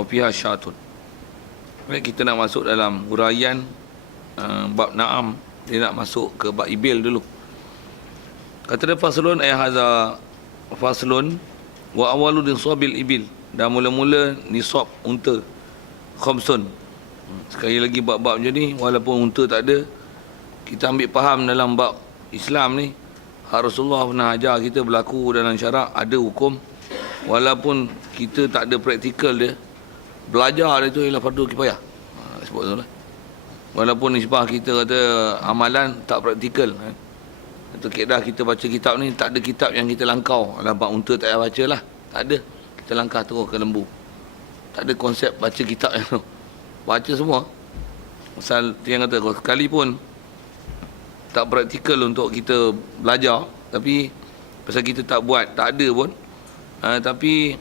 wa fiha syatun. Baik, kita nak masuk dalam huraian bab na'am. Dia nak masuk ke bab ibil dulu. Kata dia faslun ay hadza faslun wa awalu nisabil ibil. Dan mula-mula nisab unta khamsun. Sekali lagi bab-bab macam ni, walaupun unta tak ada, kita ambil faham dalam bab Islam ni, Rasulullah pernah ajar kita berlaku dalam syarak, ada hukum. Walaupun kita tak ada praktikal dia, belajar dia tu ialah fardu kifayah. Sebut tu lah. Walaupun nisbah kita kata amalan tak praktikal. Atau kedah kita baca kitab ni, tak ada kitab yang kita langkau. Alah, bab unta tak payah baca lah. Tak ada. Kita langkah terus ke lembu. Tak ada konsep baca kitab yang tu. Baca semua. Pasal dia yang kata, sekalipun tak praktikal untuk kita belajar, tapi pasal kita tak buat, tak ada pun, tapi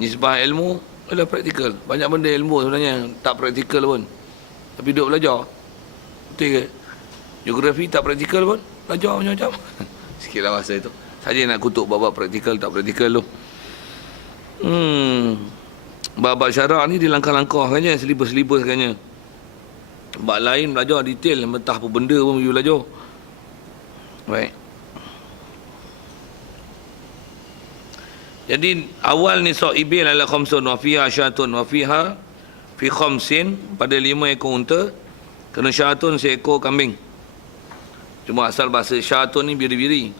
nisbah ilmu adalah praktikal. Banyak benda ilmu sebenarnya tak praktikal pun, tapi duduk belajar. Betul ke? Geografi tak praktikal pun, belajar macam-macam. Sikitlah bahasa itu. Saja nak kutuk bab-bab praktikal tak praktikal tu. Bab-bab syarak ni dilangkah-langkah kan, selibus-selibus kan. Bab lain belajar detail, mentah apa benda pun pergi belajar. Baik. Jadi awal nisab ibil adalah khamsun wa fiha syatun wa fiha fi khamsin, pada 5 ekor unta kena syatun seekor kambing. Cuma asal bahasa syatun ni biri-biri.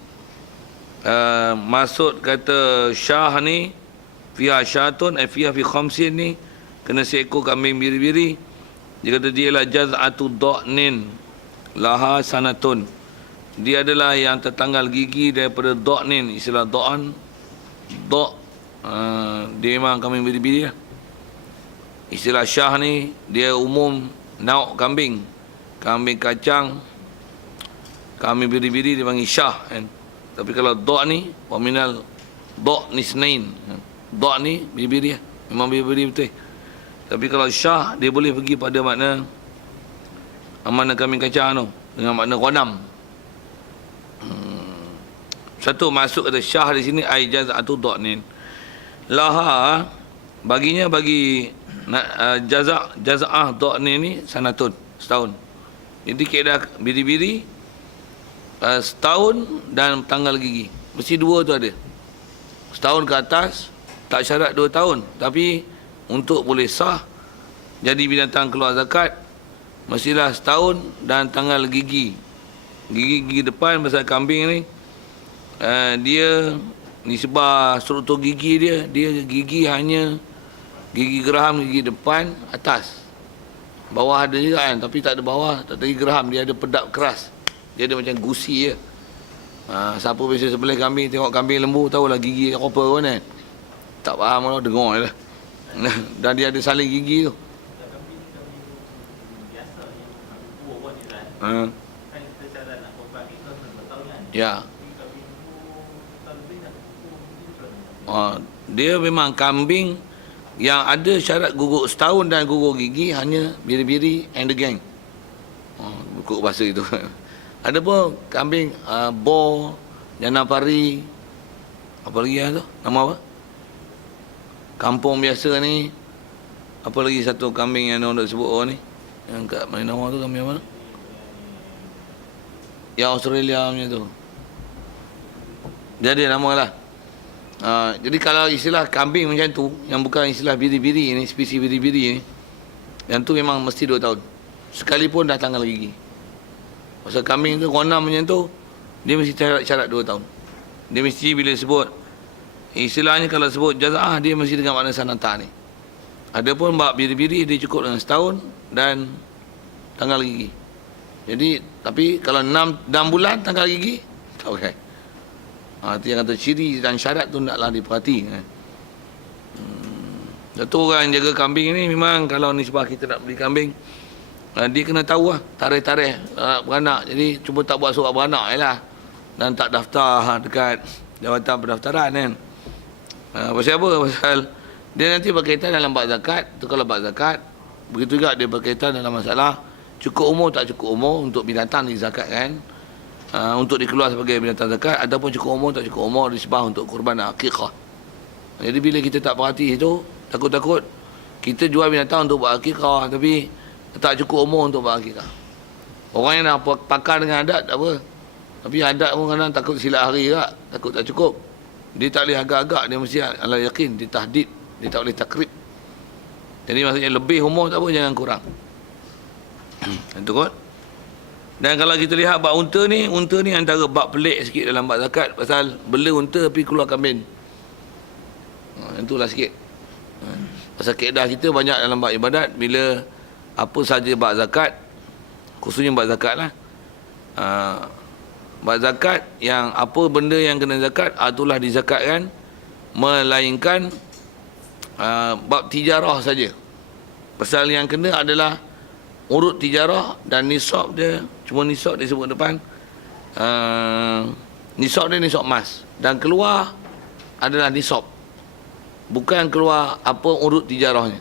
Maksud kata syah ni fiha syatun fiha fi khamsin ni kena seekor kambing biri-biri. Dia kata dia lah jaz'atu dha'nin laha sanatun. Dia adalah yang tertanggal gigi daripada dha'nin. Istilah dha'an, dha', dia memang kambing biri-biri lah. Istilah syah ni dia umum nauk kambing. Kambing kacang, kambing biri-biri dia panggil syah kan. Tapi kalau dha' ni wa minal dha' nisnain. Dha' ni biri-biri lah. Memang biri-biri betul. Tapi kalau syah, dia boleh pergi pada makna mana kambing kacang tu, dengan makna ghanam. Satu masuk kata syah di sini ai jaz'atu dha'nin. Laha baginya bagi jaz'ah dha'nin ni sanatun, setahun. Jadi keadaan biri-biri setahun dan tanggal gigi. Mesti dua tu ada. Setahun ke atas tak syarat 2 tahun, tapi untuk boleh sah jadi binatang keluar zakat, mestilah setahun dan tanggal gigi. Gigi depan pasal kambing ni, dia nisbah struktur gigi dia gigi hanya gigi geraham, gigi depan atas. Bawah ada juga kan, tapi tak ada bawah, tak ada gigi geraham, dia ada pedap keras. Dia ada macam gusi je. Siapa biasa sebelah kambing, tengok kambing lembu, tahulah gigi apa pun kan. Tak faham lah, dengar je lah. Dan dia ada saling gigi tu. Ya. Dia memang kambing yang ada syarat guguk setahun dan guguk gigi hanya biri-biri and the gang. Buku bahasa itu. Ada pun kambing bor, janapari, apa lagi tu? Nama apa? Kampung biasa ni, apa lagi satu kambing yang orang nak sebut orang ni, yang kat mana nama tu, kambing mana? Yang Australia punya tu. Dia ada nama lah. Jadi kalau istilah kambing macam tu, yang bukan istilah biri-biri ni, spesies biri-biri ni, yang tu memang mesti 2 tahun. Sekalipun dah tanggal gigi. Pasal kambing tu, ghanam macam tu, dia mesti syarat 2 tahun. Dia mesti bila sebut, istilahnya kalau sebut jaza'ah, dia mesti dengan makna sanata ni. Adapun bab biri-biri, dia cukup dengan setahun dan tanggal gigi. Jadi, tapi kalau 6 bulan tanggal gigi, tak okay. Itu yang kata ciri dan syarat tu naklah diperhati. Satu orang jaga kambing ni, memang kalau nisbah kita nak beli kambing, dia kena tahu lah tarikh-tarikh beranak. Jadi, cuba tak buat surat beranak je lah. Dan tak daftar dekat Jabatan Pendaftaran kan. Pasal apa? Pasal dia nanti berkaitan dalam bab zakat. Tu kalau bab zakat, begitu juga dia berkaitan dalam masalah cukup umur tak cukup umur untuk binatang dizakatkan, untuk dikeluar sebagai binatang zakat, ataupun cukup umur tak cukup umur disebah untuk kurban akikah. Jadi bila kita tak perhati itu, takut-takut Kita jual binatang untuk buat akikah, tapi tak cukup umur untuk buat akikah. Orang yang nak pakar dengan adat tak apa. Tapi adat pun kadang takut silap hari tak, takut tak cukup. Dia tak boleh agak-agak, dia mesti ala yakin, dia tahdid, dia tak boleh takrib. Jadi maksudnya lebih umur tak apa, jangan kurang. Itu kot. Dan kalau kita lihat bab unta ni antara bab pelik sikit dalam bab zakat, pasal bela unta tapi keluar kambing. Itulah sikit. Pasal kaedah kita banyak dalam bab ibadat, bila apa saja bab zakat, khususnya bab zakat lah. Bab zakat, yang apa benda yang kena zakat, itulah dizakatkan, melainkan bab tijarah saja. Pasal yang kena adalah urut tijarah dan nisab dia. Cuma nisab dia sebut depan. Nisab dia nisab emas. Dan keluar adalah nisab. Bukan keluar apa urut tijarahnya.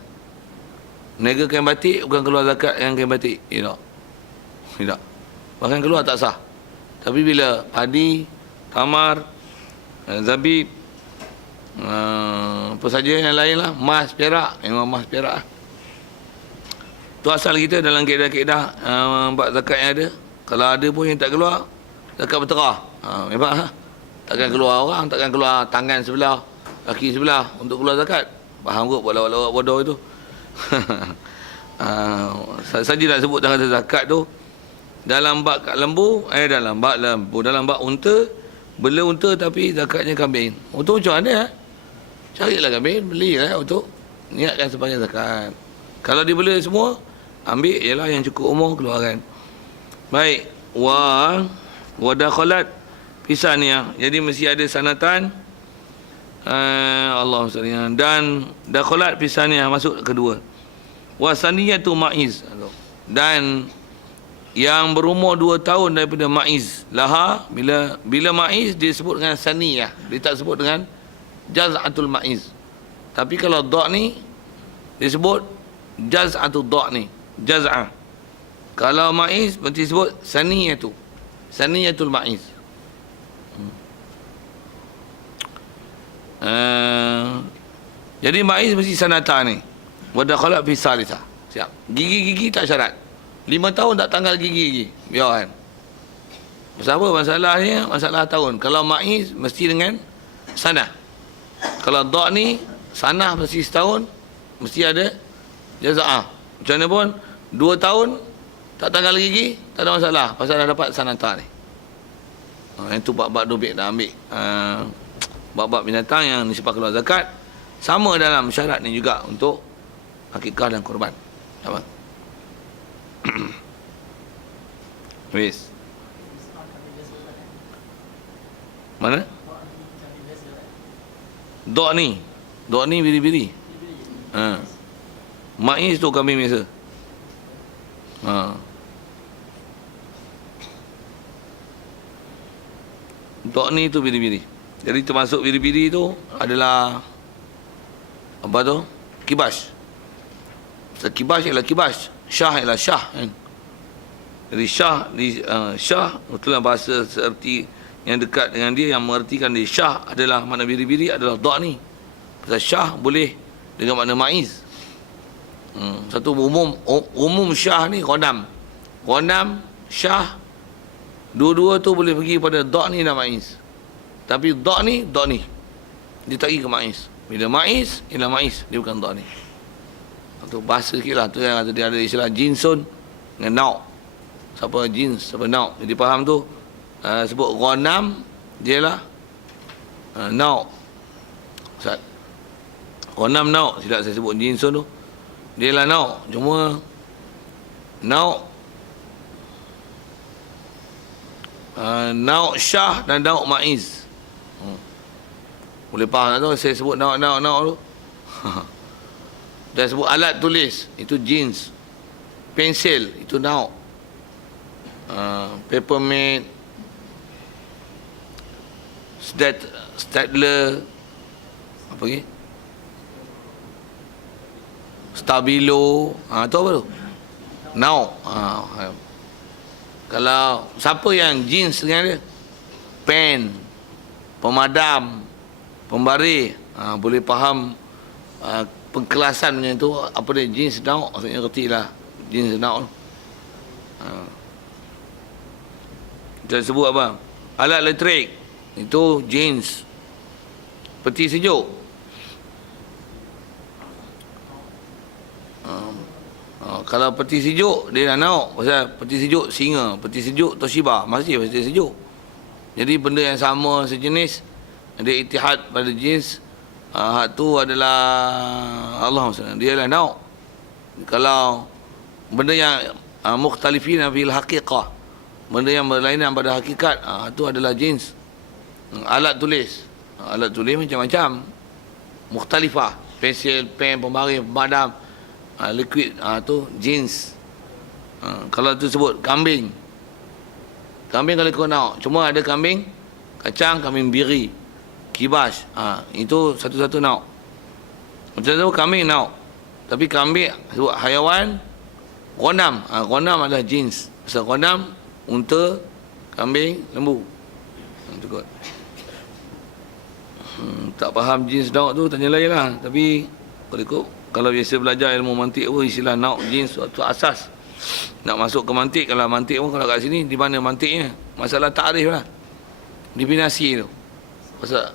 Niaga kain batik bukan keluar zakat yang kain batik. Tidak. Bahkan keluar tak sah. Tapi bila padi, tamar, zabib, apa saja yang lain lah, emas, perak, memang emas, perak. Tu asal kita dalam kaedah-kaedah bab zakat yang ada. Kalau ada pun yang tak keluar, zakat berterah. Memang lah. Takkan keluar orang, takkan keluar tangan sebelah, kaki sebelah untuk keluar zakat. Faham kot buat lawak-lawak bodoh itu. Saja nak sebut tentang zakat tu. Dalam bab kat lembu, dalam bab unta, bela unta tapi zakatnya kambing. Untuk macam mana? Carilah kambing, belilah untuk niatkan sebagai zakat. Kalau dibela semua, ambil ialah yang cukup umur keluarkan. Baik, wa dakhalat fisaniyah. Jadi mesti ada sanatan. Allah SWT. Dan dakhalat fisaniyah, masuk kedua. Wa saniyatu ma'iz. Dan yang berumur 2 tahun daripada ma'iz. Laha, bila ma'iz dia sebut dengan saniyah. Dia tak sebut dengan jaz'atul ma'iz. Tapi kalau da' ni dia sebut jaz'atul da' ni, jaz'ah. Kalau ma'iz berarti sebut saniyatu, saniyatul ma'iz. Jadi ma'iz mesti sanata ni. Wa dakhala fi salisa. Siap. Gigi-gigi tak syarat. 5 tahun tak tanggal gigi-gigi. Biar kan. Pasal apa masalahnya? Masalah tahun. Kalau ma'iz mesti dengan sanah. Kalau da' ni sanah mesti setahun, mesti ada jaza'ah. Macam mana pun 2 tahun tak tanggal gigi, tak ada masalah pasal dah dapat sanata ni. Itu bab-bab dobik dah ambil. Bab-bab binatang yang nisbah keluar zakat sama dalam syarat ni juga untuk akikah dan korban. Apa? Wis. Mana? Dok ni biri-biri. Ma'iz tu kambing biasa. Dok ni tu biri-biri. Jadi termasuk biri-biri tu adalah apa tu? Kibas. Kibas ialah kibas. Syah ialah syah kan. Jadi syah itulah bahasa seerti yang dekat dengan dia, yang mengertikan dia syah adalah makna biri-biri adalah da' ni. Pasal syah boleh dengan makna ma'iz. Satu umum syah ni ghanam. Ghanam, syah, dua-dua tu boleh pergi pada da' ni dan ma'iz. Tapi da' ni dia tak pergi ke ma'iz. Bila ma'iz ialah ma'iz, dia bukan da' ni. Untuk bahasa sikit lah, tu yang ada istilah jinsun dengan nau'. Siapa jins, siapa nau'. Jadi faham tu, sebut ghanam, dia lah nau'. Ustaz, ghanam nau', silap saya sebut jinsun tu. Dia lah nau', cuma nau' nau' syah dan nau' ma'iz. Boleh faham tak tu? Saya sebut nau' tu. Dan sebut alat tulis, itu jeans. Pensil, itu nau'. Papermate, stadler, apa lagi? Stabilo, tu apa tu? Nau'. Kalau siapa yang jeans dengan dia, pen, pemadam, pembaris, boleh faham pengkelasannya itu apa dia, jeans nauk, maksudnya reti lah jeans nauk. Kita sebut apa, alat elektrik itu jeans, peti sejuk. Kalau peti sejuk dia dah nauk, pasal peti sejuk Singa, peti sejuk Toshiba, masih peti sejuk. Jadi benda yang sama sejenis, dia itihad pada jenis. Hak tu adalah Allah SWT, dia lah nauk. Kalau benda yang mukhtalifin fil haqiqah, benda yang berlainan pada hakikat, tu adalah jenis. Alat tulis, alat tulis macam-macam, mukhtalifah, pensil, pen, pembaris, pemadam, liquid, tu jeans. Kalau tu sebut kambing, kambing kalau kau nak, cuma ada kambing kacang, kambing biri, kibas, itu satu-satu nak. Macam tu kambing nak, tapi kambing sebut haiwan ghanam, ghanam adalah jeans. Pasal ghanam unta, kambing, lembu. Itu kot. Tak faham jeans nak tu tanya lain lah. Tapi kalau ikut, kalau biasa belajar ilmu mantik pun istilah nauk jeans suatu asas. Nak masuk ke mantik, kalau mantik pun kalau kat sini di mana mantiknya? Masalah takrif lah. Definisi tu. Pasal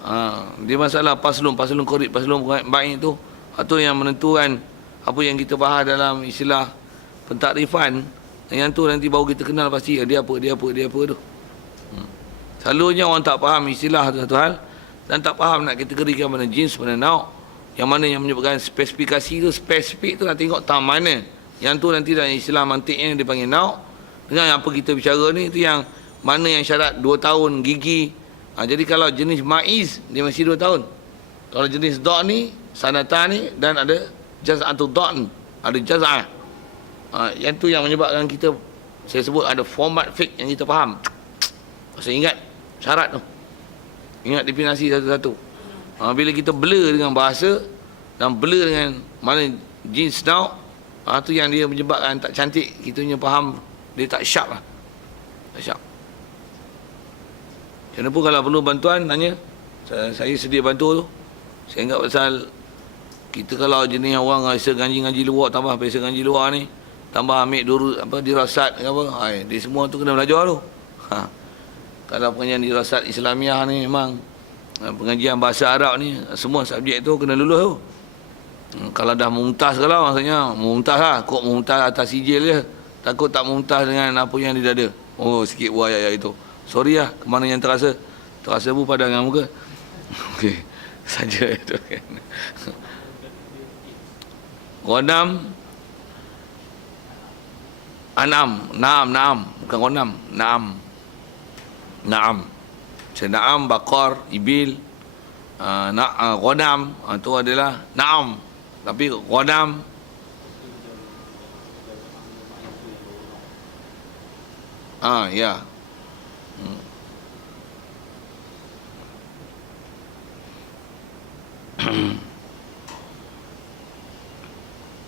dia masalah paslun korib, paslun baik tu. Itu yang menentukan apa yang kita bahas dalam istilah pentakrifan. Yang tu nanti baru kita kenal pasti dia apa tu. Selalunya orang tak faham istilah satu hal dan tak faham nak kategorikan mana jeans, mana nauk. Yang mana yang menyebutkan spesifikasi tu, spesifik tu nak tengok tang mana. Yang tu nanti dalam istilah mantiknya dia panggil nauk. Dengan apa kita bicara ni, tu yang mana yang syarat 2 tahun gigi. Jadi kalau jenis maiz, dia masih 2 tahun. Kalau jenis da' ni, sanata ni, dan ada jaz'atul da'ni, ada jaz'ah. Yang tu yang menyebabkan kita, saya sebut ada format fix yang kita faham. Saya ingat syarat tu, ingat definisi satu-satu. Bila kita blur dengan bahasa dan blur dengan mana jeans now, tu yang dia menyebabkan tak cantik, kita punya faham dia tak sharp lah. Tak sharp. Macam pun kalau perlu bantuan, tanya. Saya sedia bantu tu. Saya ingat pasal kita kalau jenis orang rasa ngaji luar, tambah biasa ngaji luar ni, tambah ambil dirasat ke apa, dia semua tu kena belajar tu. Kalau pengajian dirasat Islamiah ni memang pengajian bahasa Arab ni, semua subjek tu kena lulus tu. Kalau dah mumtaz, kalau maksudnya mumtaz lah, kok mumtaz atas sijil je, takut tak mumtaz dengan apa yang dia ada. Oh, sikit buat ayat-ayat itu. Sorry lah, kemana yang terasa pun pada dengan muka. Okey, saja itu kan. Ghanam, naam, bukan ghanam, naam. Macam naam, bakar, ibil, ghanam, itu adalah naam. Tapi ghanam, ya.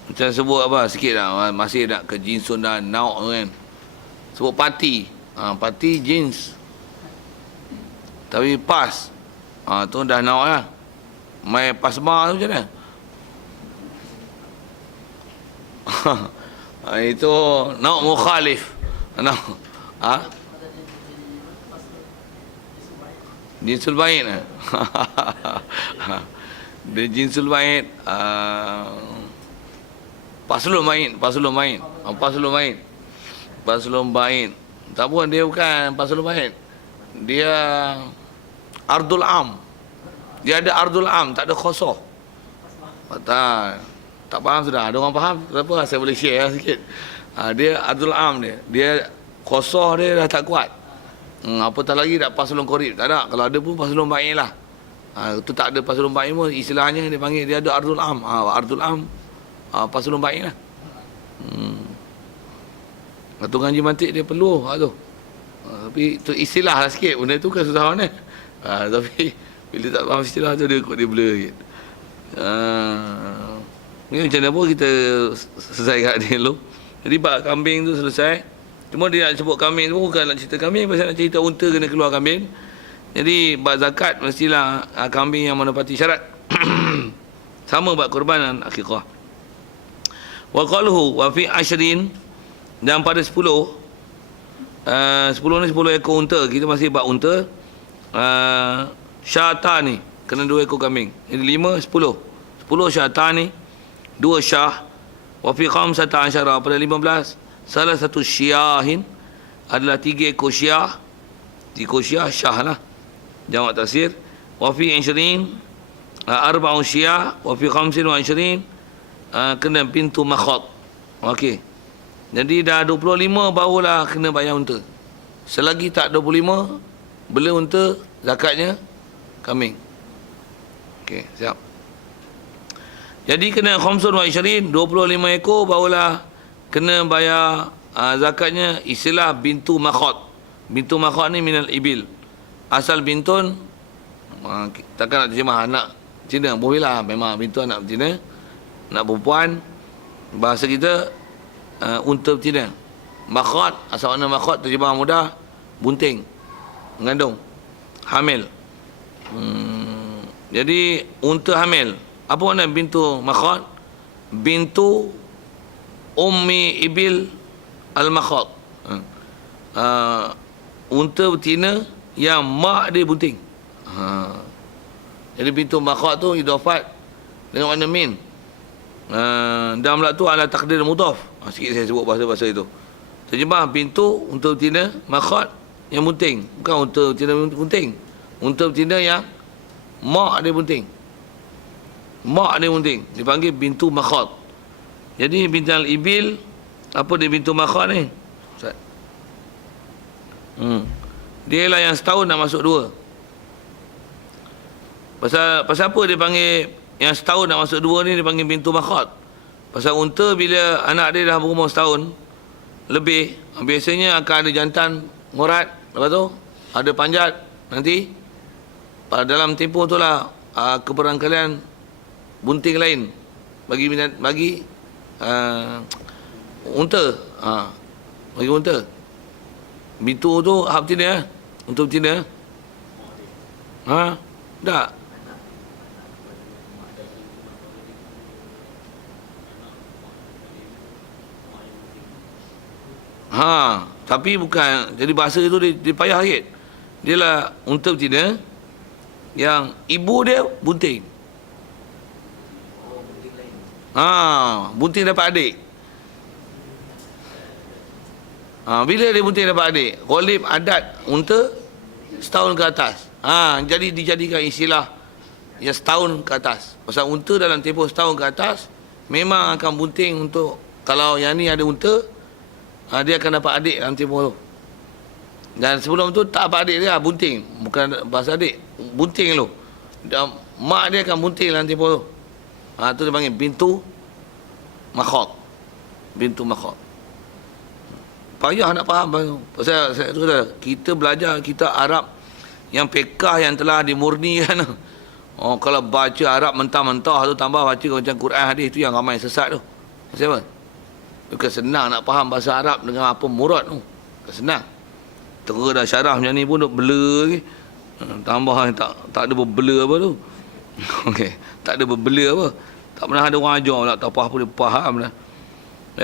Macam sebut apa sikit lah, masih nak ke jinsun dan nauk kan. Sebut parti, parti jeans, tapi pas, tu dah nauk lah. Main pasma tu macam mana? Itu nauk mukhalif. Nauk jinsul bait. Dia jinsul bait, paslun bait. Tak pun dia bukan paslun bait. Dia ardul am. Dia ada ardul am, tak ada khosoh. Tak faham sudah. Ada orang faham? Kenapa saya boleh share sikit. Dia ardul am dia. Dia khosoh dia dah tak kuat. Apatah lagi tak paslun korib. Tak ada. Kalau ada pun paslun bait lah. Itu tak ada paslun bait pun, istilahnya dia panggil dia ada ardul am. Ardul am paslun bait lah. Atau ngaji mantik dia perlu tu. Tapi tu istilah lah sikit. Benda tu kan susah mana. Tapi bila tak faham istilah tu dia blur sikit. Ni macam mana pun kita selesai kat dia dulu. Jadi bab kambing tu selesai. Cuma dia nak sebut kambing tu bukan nak cerita kambing, pasal nak cerita unta kena keluar kambing. Jadi bab zakat mestilah kambing yang menepati syarat. Sama buat kurban dan akikah. Wa qaluhu wa fi ashrin, dan pada 10 ni 10 ekor unta. Kita masih buat unta. Syata ni kena 2 ekor kambing. Jadi 5, 10. 10 syata ni 2 syah. Wa fi khamsata asyara, pada 15 salah satu syiahin adalah 3 ekor syiah. 3 ekor syiah, syah lah, jamak taksir. Wa fi 20 arba'u syiah. Wa fi 25 kena pintu makhad. Okey. Jadi dah 25 barulah kena bayar unta. Selagi tak 25 bela unta, zakatnya kambing. Okey, siap. Jadi kena 25 ekor barulah kena bayar zakatnya. Istilah bintu makhad. Bintu makhad ni minal ibil. Asal bintun, takkan nak terjemah anak Cina, boleh lah, memang bintu anak Cina, anak perempuan. Bahasa kita unta betina. Makhad, asal makna makhad terjemah mudah, bunting, mengandung, hamil. Jadi unta hamil. Apa makna bintu makhad? Bintu ummi ibil al-makhad. Unta betina yang mak dia bunting. Jadi bintu makhad tu idafat dengan makna min. Dalam pula tu ala takdir mudhaf. Sikit saya sebut bahasa-bahasa itu. Terjemah bintu unta betina makhad yang bunting. Bukan unta betina bunting. Unta betina yang mak dia bunting. Mak dia bunting, dipanggil bintu makhad. Jadi bintal ibil, apa dia bintu makhad ni? Ustaz. Dia lah yang setahun nak masuk 2. Pasal apa dia panggil yang setahun nak masuk 2 ni, dia panggil bintu makhad? Pasal unta bila anak dia dah berumur setahun lebih, biasanya akan ada jantan ngorat, lepas tu ada panjat. Nanti pada dalam tempoh tu lah keberangkalian bunting lain bagi unta. Bagi unta. Bintu tu hak betina, unta betina. Tak. Tapi bukan, jadi bahasa itu dia payah sikit. Dia lah unta betina yang ibu dia bunting. Bunting dapat adik. Bila dia bunting dapat adik? Ghalib adat unta setahun ke atas. Jadi dijadikan istilah yang setahun ke atas. Pasal unta dalam tempoh setahun ke atas memang akan bunting untuk, kalau yang ni ada unta, dia akan dapat adik dalam tempoh tu. Dan sebelum tu tak dapat adik dia, bunting. Bukan bahasa adik, bunting tu. Dan mak dia akan bunting dalam tempoh tu. Tu dia panggil bintu makhad. Bintu makhad. Payah nak faham. Pasal saya kata, kita belajar kitab Arab yang pekah yang telah dimurnikan. Kalau baca Arab mentah-mentah tu, tambah baca macam Quran hadis tu, yang ramai sesat tu. Siapa? Bukan senang nak faham bahasa Arab dengan apa murad tu. Bukan senang. Terus dah syarah macam ni pun duk blur lagi. Tambah tak ada berbela apa tu. Okey, tak ada berbela apa. Tak pernah ada orang ajar pula, tak apa dia faham dah.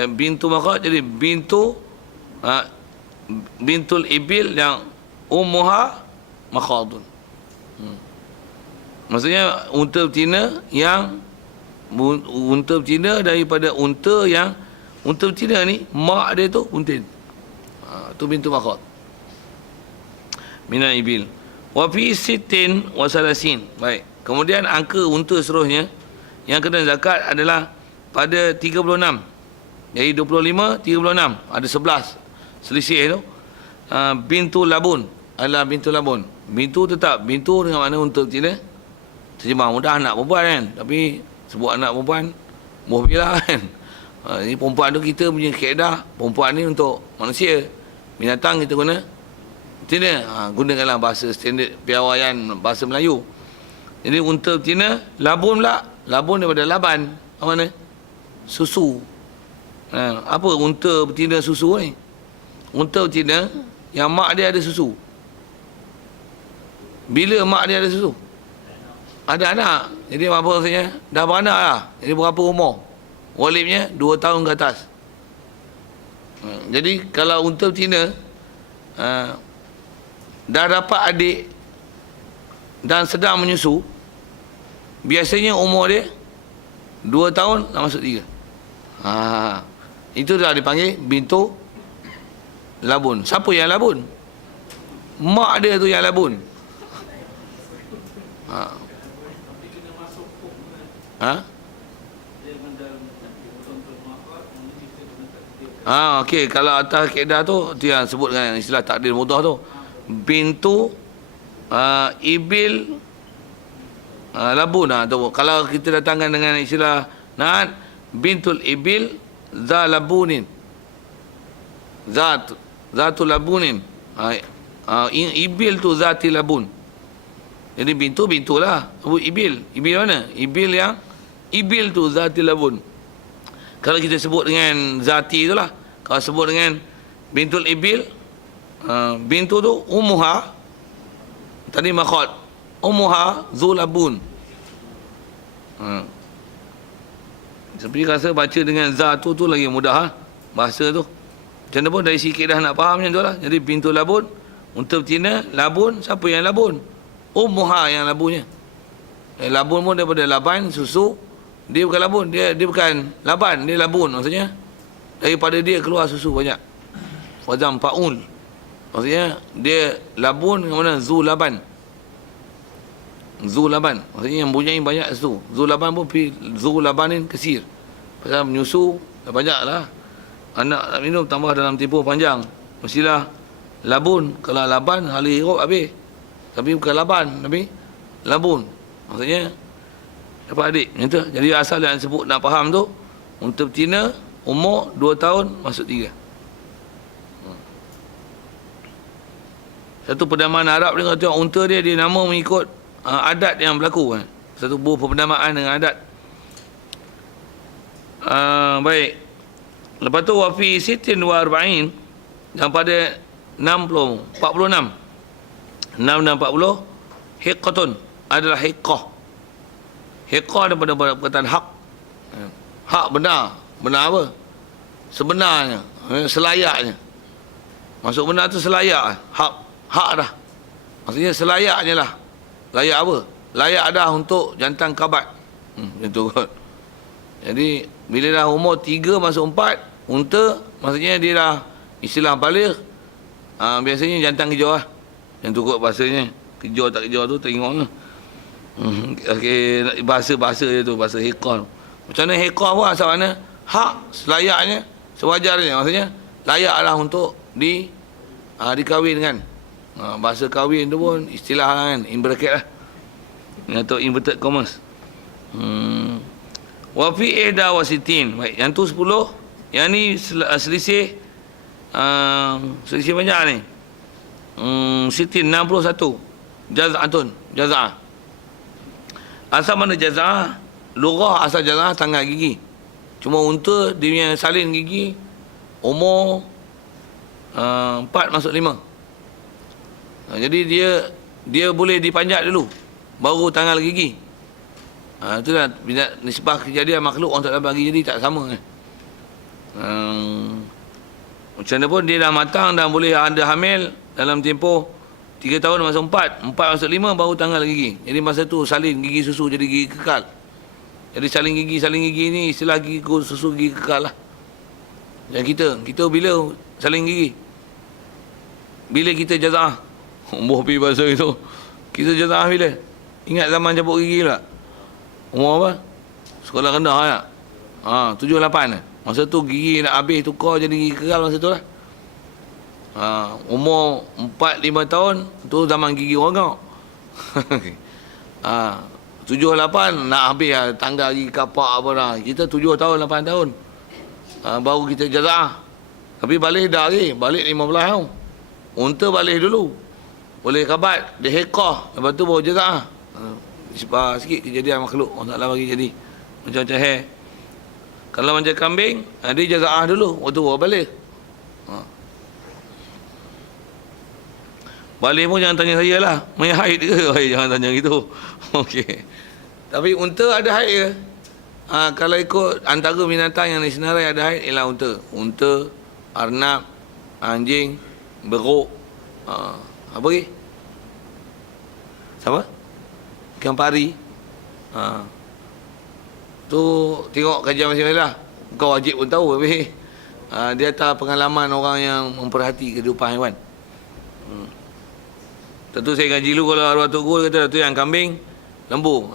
Bintu makhad jadi bintu bintul ibil yang ummuha makhadun. Maksudnya unta betina yang unta betina daripada unta yang unta betina ni mak dia tu bunting. Tu bintu makhad. Minal ibil. Wa fi sittin wa salasin. Baik. Kemudian angka unta seterusnya yang kena zakat adalah pada 36. Jadi 25, 36. Ada 11 selisih tu. Bintu labun adalah bintu labun. Bintu tetap bintu dengan makna unta betina. Terjemah mudah anak perempuan kan. Tapi sebut anak perempuan boh bila kan. Ini perempuan tu kita punya kaedah. Perempuan ni untuk manusia. Binatang kita guna betina. Gunakanlah bahasa standard piawaian bahasa Melayu. Jadi unta betina, labun pula. Labun daripada laban. Apa mana? Susu. Apa unta betina susu ni? Unta betina yang mak dia ada susu. Bila mak dia ada susu? ada anak. Jadi apa maksudnya? Dah beranak lah. Jadi berapa umur? Walidnya 2 tahun ke atas. Jadi kalau unta betina dah dapat adik dan sedang menyusu, biasanya umur dia 2 tahun nak masuk 3. Itu dah dipanggil bintu labun. Siapa yang labun? Mak dia tu yang labun. Okey, kalau atas kaedah tu yang sebut dengan istilah takdir mudah tu. Bintu ibil labun tu. Kalau kita datangkan dengan istilah naat, bintul ibil za labunin. Zatul labunin. Ibil tu zati labun. Jadi bintulah. Ibil mana? Ibil tu zati labun. Kalau kita sebut dengan zati itulah. Kalau sebut dengan bintul ibil, bintu tu umuha, tadi makhot, umuha zulabun. Seperti rasa baca dengan za tu lagi mudah bahasa tu. Macam mana pun dari sikit dah nak faham macam tu lah. Jadi bintu labun, unta betina, labun, siapa yang labun? Umuha yang labunnya. Labun pun daripada laban, susu. Dia bukan labun, dia bukan laban, dia labun maksudnya. Daripada dia keluar susu banyak. Wazam fa'ul. Maksudnya dia labun dengan mana? Zulaban. Zulaban. Maksudnya yang mempunyai banyak susu. Zulaban pun zulabanin kesir. Pasal menyusu dah banyak lah. Anak nak minum tambah dalam tempoh panjang. Mestilah labun. Kalau laban hari hirup habis. Tapi bukan laban, tapi labun. Maksudnya dapat adik. Macam tu. Jadi asal yang sebut nak faham tu, unta betina umur 2 tahun masuk 3. Satu pendamaan Arab dia kata unta dia nama mengikut adat yang berlaku. Satu buah pendamaan dengan adat. Baik. Lepas tu wafi sitin wa arba'in, dan pada 46 6 dan 40 hiqqatun adalah hiqqah. Hiqqah daripada perkataan hak. Hak benar. Benar apa? Sebenarnya, selayaknya. Maksud benar tu selayak. Hak dah. Maksudnya selayaknya lah. Layak apa? Layak dah untuk jantan kabat. Macam tu kot. Jadi bila dah umur 3 masuk 4, unta maksudnya dia dah istilah baligh. Biasanya jantan kejar lah. Yang tu kot bahasanya. Kejar tak kejar tu tengok lah. Okey, bahasa dia tu, bahasa hiqah. Macam mana hiqah pun asal mana? Hak selayaknya, sewajarnya. Maksudnya layaklah untuk dikahwinkan. Bahasa kahwin tu pun istilah kan, in bracket lah. Atau inverted commas. Wa fi ihda wa sitin. Baik, yang tu 10, yang ni selisih banyak ni. Sitin 61. Jaz'ah. Asal mana jaz'ah? Lughah asal jaz'ah tangan gigi. Cuma unta dia punya salin gigi umur 4 masuk 5. Jadi dia boleh dipanjat dulu baru tanggal gigi. Itulah nisbah kejadian makhluk orang tak bagi jadi tak sama. Macam mana pun dia dah matang dan boleh ada hamil dalam tempoh 3 tahun masuk 4 masuk 5 baru tanggal gigi. Jadi masa tu salin gigi susu jadi gigi kekal. Jadi salin gigi ni istilah gigi susu gigi kekal lah. Dan kita bila salin gigi? Bila kita jazah? Umur pergi bahasa itu. Kita jazah bila? Ingat zaman cabut gigi tak? Umur apa? Sekolah rendah tak? 7, 8 Masa tu gigi nak habis tukar jadi gigi kekal masa tu lah. Umur 4, 5 tahun tu zaman gigi rongak. 7, 8 nak habis lah, tanggal gigi kapak apa dah. Kita 7 tahun, 8 tahun baru kita jazah. Tapi balik dah lagi, balik 15 tahun. Unta balik dulu, boleh kabat, dia hekah, lepas tu baru jazah. Sebab sikit kejadian makhluk orang Ta'ala bagi jadi macam-macam hair. Kalau macam kambing, dia jazah dulu, waktu baru balik. Balik pun jangan tanya saya lah. Main haid ke? Jangan tanya gitu. Okey. Tapi unta ada haid ke? Kalau ikut antara binatang yang disenarai ada haid ialah unta. Unta, arnab, anjing, beruk. Apa lagi? Siapa? Ikan pari. Tu tengok kajian masing-masing lah. Kau wajib pun tahu. Tapi dia atas pengalaman orang yang memperhati kehidupan haiwan. Tentu saya kaji dulu kalau arwah Tok Guru kata tu yang kambing, lembu.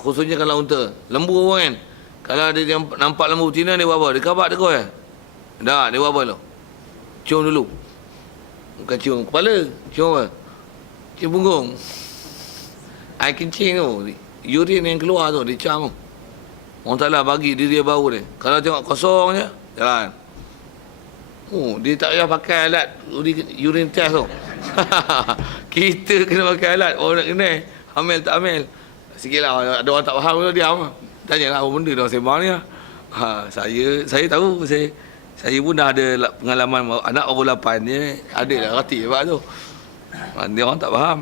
Khususnya kalau unta. Lembu pun kan. Kalau dia nampak lembu betina dia buat apa? Dia kabak dekor ya? Tak, dia buat apa tu? Cium dulu. Bukan cium kepala. Cium apa? Cium punggung. Air kencing tu. Urin yang keluar tu. Dia cium tu. Orang Ta'ala bagi diri dia bau dia. Kalau tengok kosong je, jalan. Dia tak payah pakai alat urin test tu. Kita kena pakai alat. Orang nak kena hamil tak hamil. Sikitlah ada orang tak faham tu diam. Tanyalah apa benda dah sembang ni. Saya tahu saya pun dah ada pengalaman anak baru 8 je. Ada dah reti sebab tu. Dia orang tak faham.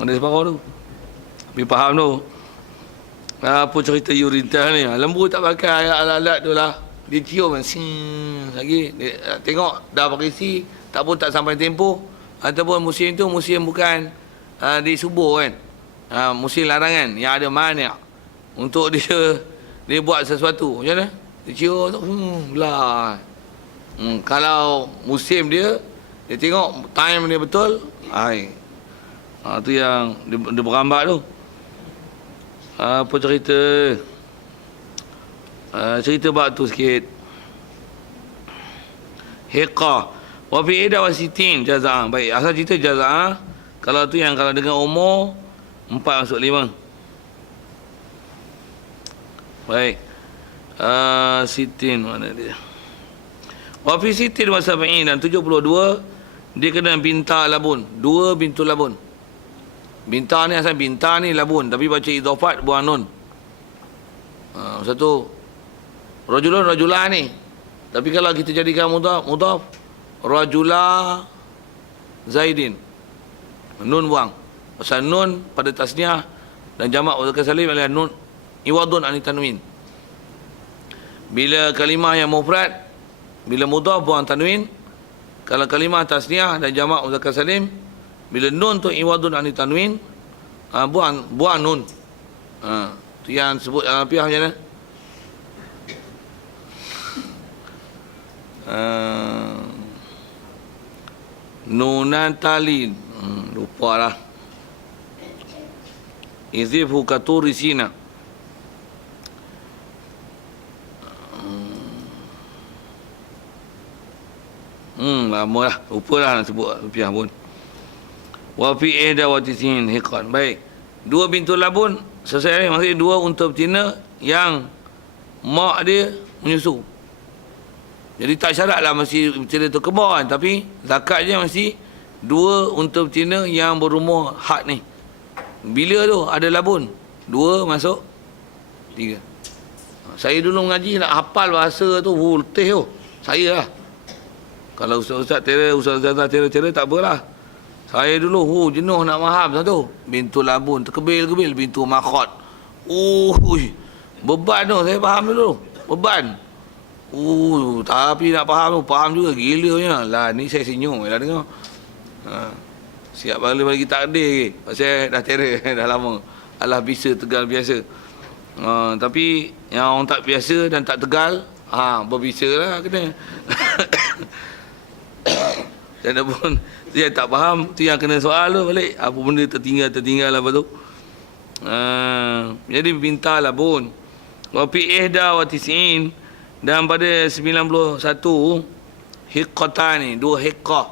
Ada separuh tu. Tapi faham tu. Apa cerita urin test ni? Lembu tak pakai alat-alat tu lah. Dia cium lagi. Dia tengok dah pakai isi. Tak pun tak sampai tempoh. Ataupun musim tu musim bukan di subuh kan. Musim larangan yang ada mana untuk dia buat sesuatu. Macam mana? Dia cium tu belah. Kalau musim dia tengok time dia betul. Tu yang dia berambat tu. Apa cerita? Cerita bab tu sikit. Hiqah. Wa fi ida wa sitin jaza'ah. Baik, asal cerita jaza'ah. Kalau tu yang kalau dengan umur 4 masuk 5. Baik. Sitin mana dia? Wa fi sitin wa sab'in dan 72 dia kena binta labun. 2 bintu labun. Binta ni asal binta ni labun tapi baca idhafat buang nun. Satu rajulun ni. Tapi kalau kita jadikan mudhaf rajula Zaidin. Nun buang. Pasal nun pada tasniah dan jamak mudzakkar salim adalah nun iwadun an tanwin. Bila kalimah yang mufrad bila mudhaf buang tanwin. Kalau kalimah tasniah dan jamak mudzakkar salim bila nun tu iwadun an tanwin buang nun. Tu yang sebut Al-Alfiah macam mana? Nunan talin. Lupa lah. Izifhu katuri sina. Lama lah. Lupa lah nak sebut Alfiah pun. Wa fi ihda wa tisin hiqan. Baik. 2 bintu labun selesai. Maksudnya 2 unta betina yang mak dia menyusu. Jadi tak syaratlah mesti betina tu kembar kan. Tapi zakatnya mesti 2 unta betina yang berumur had ni. Bila tu ada labun? 2 masuk 3. Saya dulu mengaji nak hafal bahasa tu letih tu. Saya lah. Kalau ustaz-ustaz tera, ustaz-ustaz tera tak apalah. Saya dulu jenuh nak faham satu. Bintu labun, terkebil-kebil. Bintu makhot. Beban tu saya faham dulu. Beban. Tapi nak faham tu, faham juga. Gilanya. Lah ni saya senyum. Dah dengar. Siap balik takdir. Pasal dah terror. Dah lama. Alah bisa tegal biasa. Tapi yang orang tak biasa dan tak tegal, berbisa lah kena. Dan pun dia tak faham, tu yang kena soal tu balik. Apa benda tertinggal apa tu. Jadi mintalah pun. Wa fi ihda wa tis'in dan pada 91 hiqqatan ni, 2 hiqqah.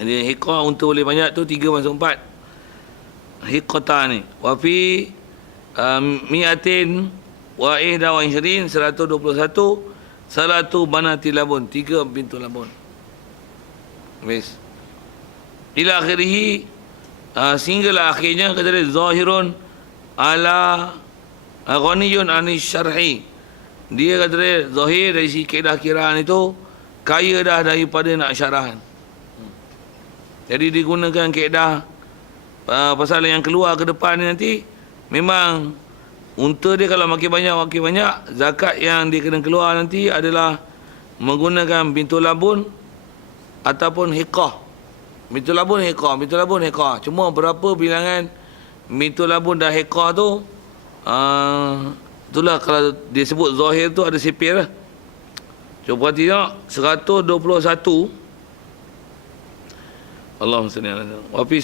Jadi hiqqah untuk boleh banyak tu 3 masuk 4. Hiqqatan ni. Wa fi mi'atin wa ihda wa 20 121 salatu banati labun, 3 bintu labun. Wes. Ila akhirih sehinggalah akhirnya kata dia zahirun ala ghaniyun anis syar'i. Dia kata dia zahir dari si kaedah kiraan itu kaya dah daripada nak syarahan. Jadi digunakan kaedah pasal yang keluar ke depan ni nanti, memang unta dia kalau makin banyak, zakat yang dia kena keluar nanti adalah menggunakan bintul labun ataupun hiqah. Bintul labun, hiqah. Cuma berapa bilangan bintul labun dan hiqah tu, itulah kalau dia sebut zahir tu ada sipir lah. Cuba tengok 121. Allahumma salli ala Wafi